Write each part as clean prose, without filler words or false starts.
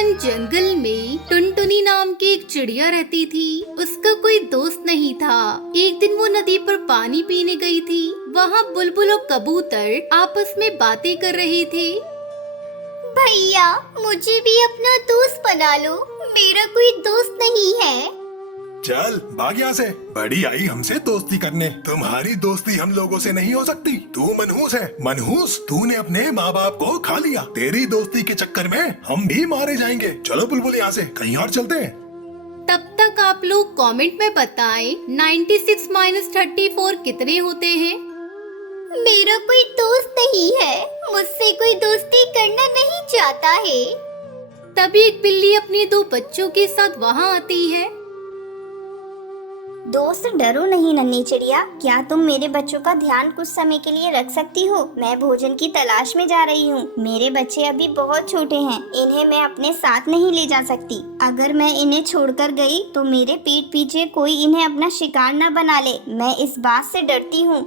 One जंगल में टुनटुनी नाम की एक चिड़िया रहती थी। उसका कोई दोस्त नहीं था। एक दिन वो नदी पर पानी पीने गई थी। वहाँ बुलबुल और कबूतर आपस में बातें कर रहे थे। भैया, मुझे भी अपना दोस्त बना लो, मेरा कोई दोस्त नहीं है। चल भाग यहाँ से। बड़ी आई हमसे दोस्ती करने। तुम्हारी दोस्ती हम लोगों से नहीं हो सकती। तू मनहूस है। मनहूस, तूने अपने माँ बाप को खा लिया। तेरी दोस्ती के चक्कर में हम भी मारे जाएंगे। चलो बुलबुल यहाँ से कहीं और चलते हैं। तब तक आप लोग कमेंट में बताएं 96 - 34 कितने होते हैं। मेरा कोई दोस्त नहीं है, मुझसे कोई दोस्ती करना नहीं चाहता है। तभी एक बिल्ली अपने 2 बच्चों के साथ वहाँ आती है। दोस्त डरो नहीं नन्ही चिड़िया, क्या तुम मेरे बच्चों का ध्यान कुछ समय के लिए रख सकती हो? मैं भोजन की तलाश में जा रही हूँ। मेरे बच्चे अभी बहुत छोटे हैं, इन्हें मैं अपने साथ नहीं ले जा सकती। अगर मैं इन्हें छोड़कर गई तो मेरे पीठ पीछे कोई इन्हें अपना शिकार न बना ले। मैं इस बात से डरती हूँ।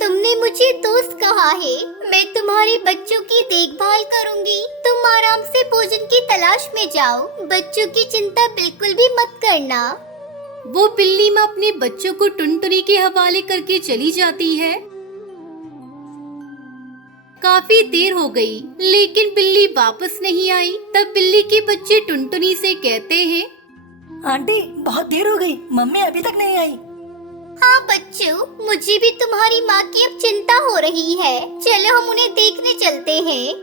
तुमने मुझे दोस्त कहा है, मैं तुम्हारे बच्चों की देखभाल करूंगी। तुम आराम से भोजन की तलाश में जाओ, बच्चों की चिंता बिल्कुल भी मत करना। वो बिल्ली माँ अपने बच्चों को टुनटुनी के हवाले करके चली जाती है। काफी देर हो गई, लेकिन बिल्ली वापस नहीं आई। तब बिल्ली के बच्चे टुनटुनी से कहते हैं, आंटी बहुत देर हो गई, मम्मी अभी तक नहीं आई। हाँ बच्चों, मुझे भी तुम्हारी माँ की अब चिंता हो रही है। चलो हम उन्हें देखने चलते हैं।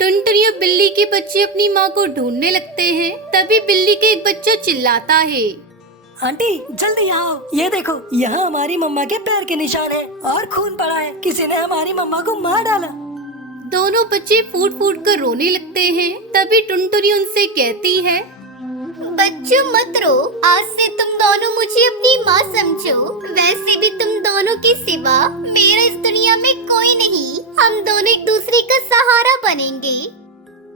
टुनटुनी और बिल्ली के बच्चे अपनी माँ को ढूंढने लगते हैं। तभी बिल्ली के एक बच्चा चिल्लाता है, आंटी जल्दी आओ, ये देखो यहाँ हमारी मम्मा के पैर के निशान हैं और खून पड़ा है। किसी ने हमारी मम्मा को मार डाला। दोनों बच्चे फूट फूट कर रोने लगते हैं। तभी टुनटुनी उनसे कहती है, बच्चों मत रो, आज से तुम दोनों मुझे अपनी माँ समझो। वैसे भी तुम दोनों के सिवा मेरा इस दुनिया में कोई नहीं। हम दोनों एक दूसरे का सहारा बनेंगे।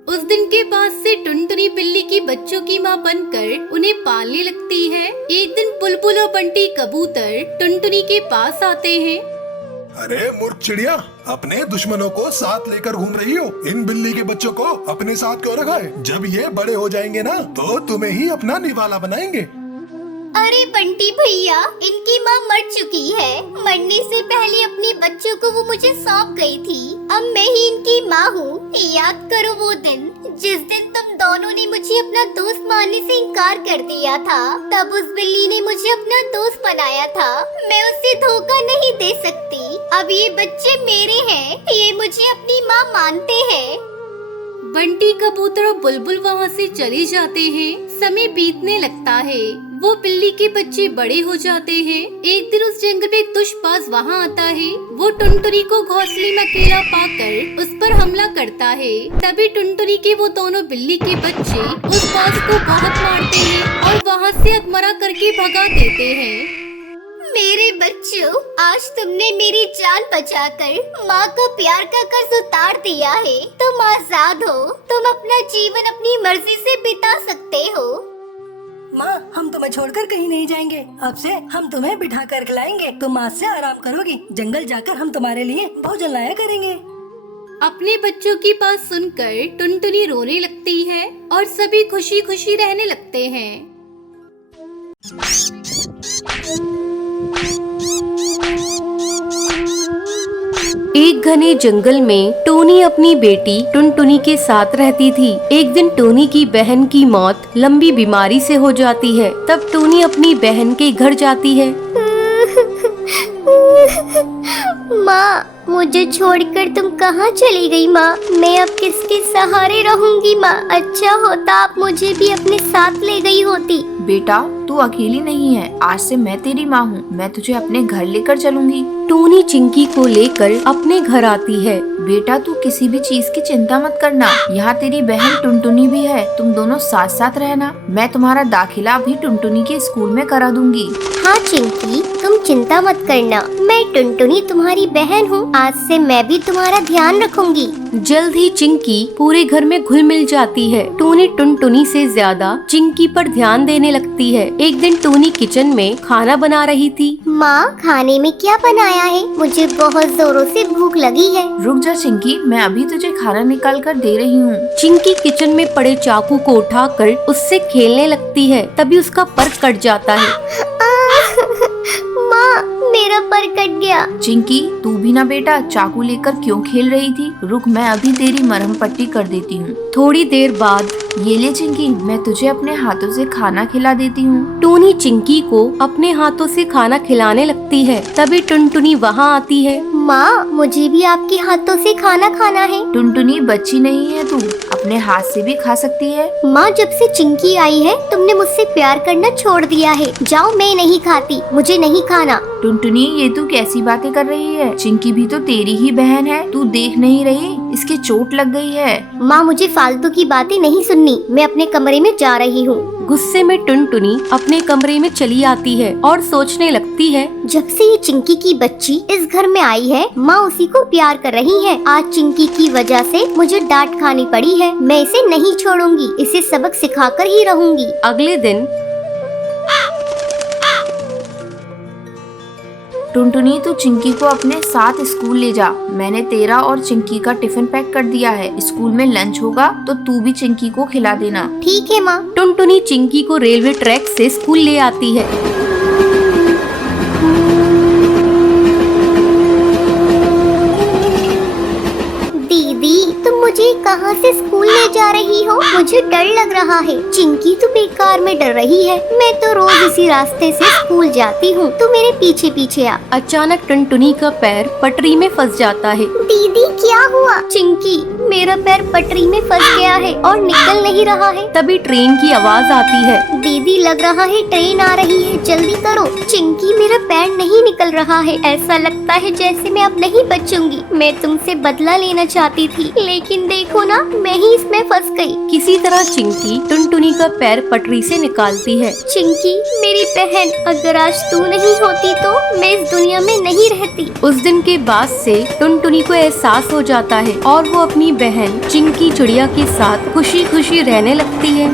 उस दिन के बाद से टुनटुनी बिल्ली की बच्चों की माँ बनकर उन्हें पालने लगती है। एक दिन बुलबुल और बंटी कबूतर टुनटुनी के पास आते हैं। अरे मूर्ख चिड़िया, अपने दुश्मनों को साथ लेकर घूम रही हो। इन बिल्ली के बच्चों को अपने साथ क्यों रखा है? जब ये बड़े हो जाएंगे ना तो तुम्हें ही अपना निवाला बनाएंगे। अरे बंटी भैया, इनकी माँ मर चुकी है। मरने से पहले अपने बच्चों को वो मुझे सौंप गई थी। अब मैं ही इनकी माँ हूँ। याद करो वो दिन जिस दिन तुम दोनों ने मुझे अपना दोस्त मानने से इनकार कर दिया था। तब उस बिल्ली ने मुझे अपना दोस्त बनाया था। मैं उसे धोखा नहीं दे सकती। अब ये बच्चे मेरे हैं, ये मुझे अपनी माँ मानते हैं। बंटी कबूतर और बुलबुल वहाँ से चले जाते हैं। समय बीतने लगता है। वो बिल्ली के बच्चे बड़े हो जाते हैं। एक दिन उस जंगल में एक दुष्पास वहाँ आता है। वो टुनटुनी को घोंसले में अकेला पाकर उस पर हमला करता है। तभी टुनटुनी के वो दोनों बिल्ली के बच्चे उस बाज को बहुत मारते हैं और वहाँ से अधमरा करके भगा देते हैं। मेरे बच्चों, आज तुमने मेरी जान बचाकर माँ का प्यार का कर्ज उतार दिया है। तुम आजाद हो। तुम अपना जीवन अपनी मर्जी से बिता सकते हो। माँ, हम तुम्हें छोड़कर कहीं नहीं जाएंगे। अब से हम तुम्हें बिठा कर खिलाएंगे। तुम आज से आराम करोगी। जंगल जाकर हम तुम्हारे लिए भोजन लाया करेंगे। अपने बच्चों की बात सुनकर टुनटुनी रोने लगती है और सभी खुशी खुशी रहने लगते हैं। एक घने जंगल में टोनी अपनी बेटी टुनटुनी के साथ रहती थी। एक दिन टोनी की बहन की मौत लंबी बीमारी से हो जाती है। तब टोनी अपनी बहन के घर जाती है। माँ, मुझे छोड़कर तुम कहाँ चली गई माँ? मैं अब किसके सहारे रहूंगी माँ? अच्छा होता आप मुझे भी अपने साथ ले गई होती। बेटा, तू अकेली नहीं है। आज से मैं तेरी माँ हूँ। मैं तुझे अपने घर लेकर चलूंगी। टोनी चिंकी को लेकर अपने घर आती है। बेटा, तू किसी भी चीज की चिंता मत करना। यहाँ तेरी बहन टुनटुनी भी है। तुम दोनों साथ साथ रहना। मैं तुम्हारा दाखिला भी टुनटुनी के स्कूल में करा दूंगी। हाँ चिंकी, तुम चिंता मत करना। मैं टुनटुनी तुम्हारी बहन हूँ। आज से मैं भी तुम्हारा ध्यान रखूंगी। जल्द ही चिंकी पूरे घर में घुल मिल जाती है। टूनी टुनटुनी से ज्यादा चिंकी पर ध्यान देने लगती है। एक दिन टूनी किचन में खाना बना रही थी। माँ, खाने में क्या बनाया है? मुझे बहुत जोरों से भूख लगी है। रुक जा चिंकी, मैं अभी तुझे खाना निकाल कर दे रही हूँ। चिंकी किचन में पड़े चाकू को उठाकर उससे खेलने लगती है। तभी उसका पर कट जाता है। माँ, मेरा पर कट गया। चिंकी, तू भी ना बेटा चाकू लेकर क्यों खेल रही थी? रुक, मैं अभी तेरी मरहम पट्टी कर देती हूँ। थोड़ी देर बाद ये ले चिंकी, मैं तुझे अपने हाथों से खाना खिला देती हूँ। टूनी चिंकी को अपने हाथों से खाना खिलाने लगती है। तभी टुनटुनी वहाँ आती है। माँ, मुझे भी आपके हाथों से खाना खाना है। टुनटुनी बच्ची नहीं है तू, अपने हाथ से भी खा सकती है। माँ, जब से चिंकी आई है तुमने मुझसे प्यार करना छोड़ दिया है। जाओ, मैं नहीं खाती, मुझे नहीं खाना। टुनटुनी, ये तू कैसी बातें कर रही है? चिंकी भी तो तेरी ही बहन है, तू देख नहीं रही इसके चोट लग गई है। माँ, मुझे फालतू की बातें नहीं सुननी, मैं अपने कमरे में जा रही हूँ। गुस्से में टुनटुनी अपने कमरे में चली आती है और सोचने लगती है। जब से ये चिंकी की बच्ची इस घर में आई है, माँ उसी को प्यार कर रही है। आज चिंकी की वजह से मुझे डांट खानी पड़ी है। मैं इसे नहीं छोड़ूंगी, इसे सबक सिखाकर ही रहूंगी। अगले दिन टुनटुनी, तू चिंकी को अपने साथ स्कूल ले जा। मैंने तेरा और चिंकी का टिफिन पैक कर दिया है। स्कूल में लंच होगा तो तू भी चिंकी को खिला देना। ठीक है माँ। टुनटुनी चिंकी को रेलवे ट्रैक से स्कूल ले आती है। दीदी, तुम मुझे कहाँ से स्कूल ले जा रही हो? मुझे डर लग रहा है। चिंकी तो बेकार में डर रही है। मैं तो रोज इसी रास्ते से स्कूल जाती हूँ। तू मेरे पीछे पीछे आ। अचानक टुनटुनी का पैर पटरी में फंस जाता है। दीदी, क्या हुआ? चिंकी, मेरा पैर पटरी में फंस गया है और निकल नहीं रहा है। तभी ट्रेन की आवाज आती है। दीदी, लग रहा है ट्रेन आ रही है, जल्दी करो। चिंकी, मेरा पैर नहीं निकल रहा है। ऐसा लगता है जैसे मैं अब नहीं बचूंगी। मैं तुमसे बदला लेना चाहती थी, लेकिन देखो ना, मैं ही इसमें फंस गई। किसी तरह चिंकी टुनटुनी का पैर पटरी से निकालती है। चिंकी, मेरी बहन, अगर आज तू नहीं होती तो मैं इस दुनिया में नहीं रहती। उस दिन के बाद से टुनटुनी को एहसास हो जाता है और वो अपनी बहन चिंकी चिड़िया के साथ खुशी खुशी रहने लगती है।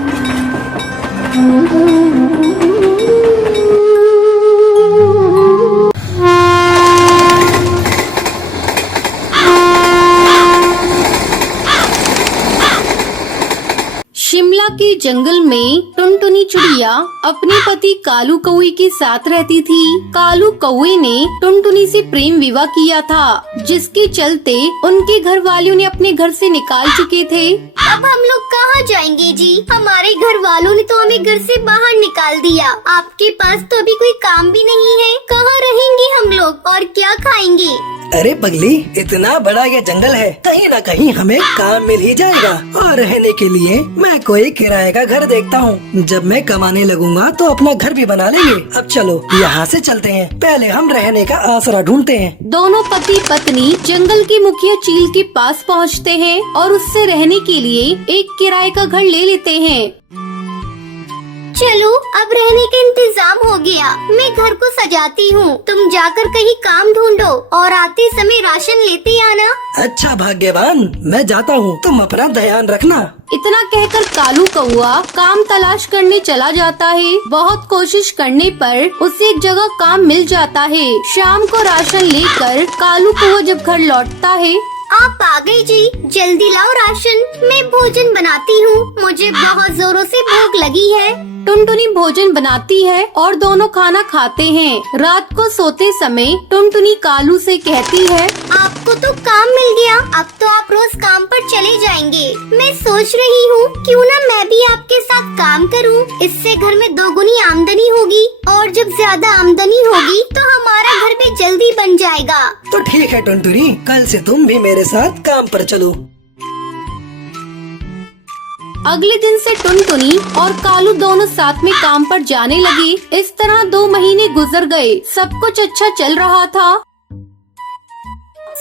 शिमला के जंगल में टुनटुनी चिड़िया अपने पति कालू कौवे के साथ रहती थी। कालू कौवे ने टुनटुनी से प्रेम विवाह किया था, जिसके चलते उनके घर वालों ने अपने घर से निकाल चुके थे। अब हम लोग कहाँ जाएंगे जी? हमारे घर वालों ने तो हमें घर से बाहर निकाल दिया। आपके पास तो अभी कोई काम भी नहीं है। कहाँ रहेंगे हम लोग और क्या खाएंगे? अरे पगली, इतना बड़ा ये जंगल है, कहीं न कहीं हमें काम मिल ही जाएगा। और रहने के लिए मैं कोई किराए का घर देखता हूँ। जब मैं कमाने लगूंगा तो अपना घर भी बना लेंगे। अब चलो यहाँ से चलते हैं, पहले हम रहने का आसरा ढूंढते हैं। दोनों पति पत्नी जंगल के मुखिया चील के पास पहुँचते हैं और उससे रहने के लिए एक किराए का घर ले लेते हैं। चलो, अब रहने का इंतजाम हो गया। मैं घर को सजाती हूँ, तुम जाकर कहीं काम ढूंढो और आते समय राशन लेते आना। अच्छा भाग्यवान, मैं जाता हूँ, तुम अपना ध्यान रखना। इतना कहकर कालू कौआ काम तलाश करने चला जाता है। बहुत कोशिश करने पर उसे एक जगह काम मिल जाता है। शाम को राशन लेकर कालू कौआ जब घर लौटता है। आप आ गए जी, जल्दी लाओ राशन, मैं भोजन बनाती हूँ। मुझे बहुत जोरों से भूख लगी है। टुनटुनी भोजन बनाती है और दोनों खाना खाते हैं। रात को सोते समय टुनटुनी कालू से कहती है, आपको तो काम मिल गया, अब तो आप रोज काम पर चले जाएंगे। मैं सोच रही हूँ क्यों ना मैं भी आपके साथ काम करूँ। इससे घर में दोगुनी आमदनी होगी और जब ज्यादा आमदनी होगी तो हमारा घर भी जल्दी बन जाएगा। तो ठीक है टुनटुनी, कल से तुम भी मेरे साथ काम पर चलो। अगले दिन से टुनटुनी और कालू दोनों साथ में काम पर जाने लगे। इस तरह 2 महीने गुजर गए। सब कुछ अच्छा चल रहा था।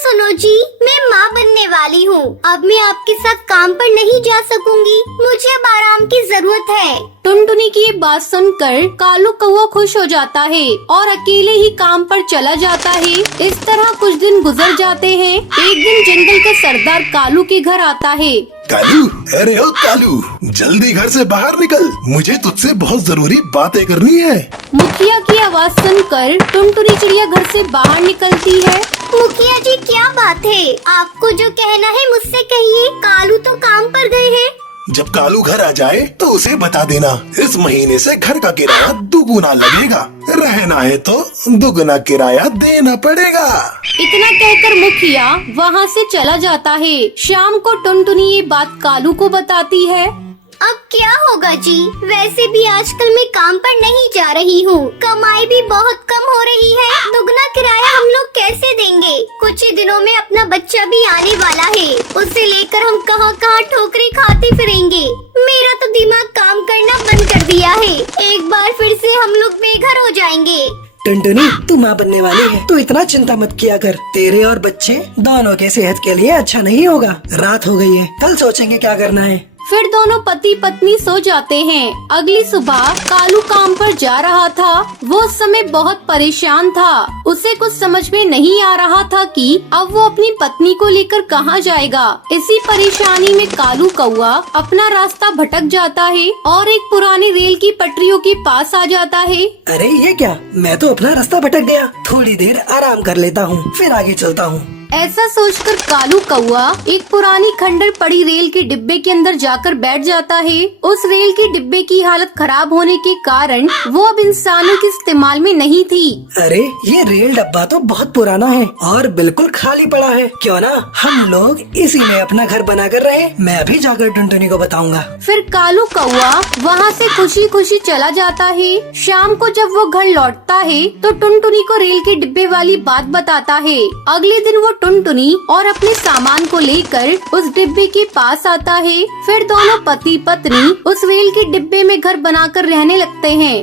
सुनो जी, मैं माँ बनने वाली हूँ। अब मैं आपके साथ काम पर नहीं जा सकूंगी। मुझे अब आराम की जरूरत है। टुनटुनी की ये बात सुनकर कालू कौवा खुश हो जाता है और अकेले ही काम पर चला जाता है। इस तरह कुछ दिन गुजर जाते हैं। एक दिन जंगल का सरदार कालू के घर आता है। कालू, अरे ओ कालू, जल्दी घर से बाहर निकल, मुझे तुझसे बहुत जरूरी बातें करनी है। मुखिया की आवाज सुनकर टुनटुनी चिड़िया घर से बाहर निकलती है। मुखिया जी, क्या बात है? आपको जो कहना है मुझसे कहिए। कालू तो काम पर गए हैं। जब कालू घर आ जाए तो उसे बता देना, इस महीने से घर का किराया दुगुना लगेगा, रहना है तो दुगुना किराया देना पड़ेगा। इतना कहकर मुखिया वहाँ से चला जाता है। शाम को टुनटुनी ये बात कालू को बताती है। अब क्या होगा जी? वैसे भी आजकल मैं काम पर नहीं जा रही हूँ। कमाई भी बहुत कम हो रही है। दुगना किराया हम लोग कैसे देंगे? कुछ ही दिनों में अपना बच्चा भी आने वाला है। उसे लेकर हम कहाँ कहाँ ठोकरें खाते फिरेंगे। मेरा तो दिमाग काम करना बंद कर दिया है। एक बार फिर से हम लोग बेघर हो जाएंगे। टुनटुनी, तू माँ बनने वाली है तो इतना चिंता मत किया कर। तेरे और बच्चे दोनों के सेहत के लिए अच्छा नहीं होगा। रात हो गई है, कल सोचेंगे क्या करना है। फिर दोनों पति पत्नी सो जाते हैं। अगली सुबह कालू काम पर जा रहा था। वो उस समय बहुत परेशान था। उसे कुछ समझ में नहीं आ रहा था कि अब वो अपनी पत्नी को लेकर कहाँ जाएगा। इसी परेशानी में कालू कौवा अपना रास्ता भटक जाता है और एक पुरानी रेल की पटरियों के पास आ जाता है। अरे ये क्या, मैं तो अपना रास्ता भटक गया। थोड़ी देर आराम कर लेता हूँ, फिर आगे चलता हूँ। ऐसा सोचकर कालू कौवा एक पुरानी खंडर पड़ी रेल के डिब्बे के अंदर जाकर बैठ जाता है। उस रेल के डिब्बे की हालत खराब होने के कारण वो अब इंसानों के इस्तेमाल में नहीं थी। अरे ये रेल डब्बा तो बहुत पुराना है और बिल्कुल खाली पड़ा है। क्यों ना हम लोग इसी में अपना घर बनाकर रहे। मैं अभी जाकर टुनटुनी को बताऊंगा। फिर कालू कौवा वहाँ से खुशी खुशी चला जाता है। शाम को जब वो घर लौटता है तो टुनटुनी को रेल के डिब्बे वाली बात बताता है। अगले दिन वो टुनटुनी और अपने सामान को लेकर उस डिब्बे के पास आता है। फिर दोनों पति पत्नी उस रेल के डिब्बे में घर बनाकर रहने लगते हैं।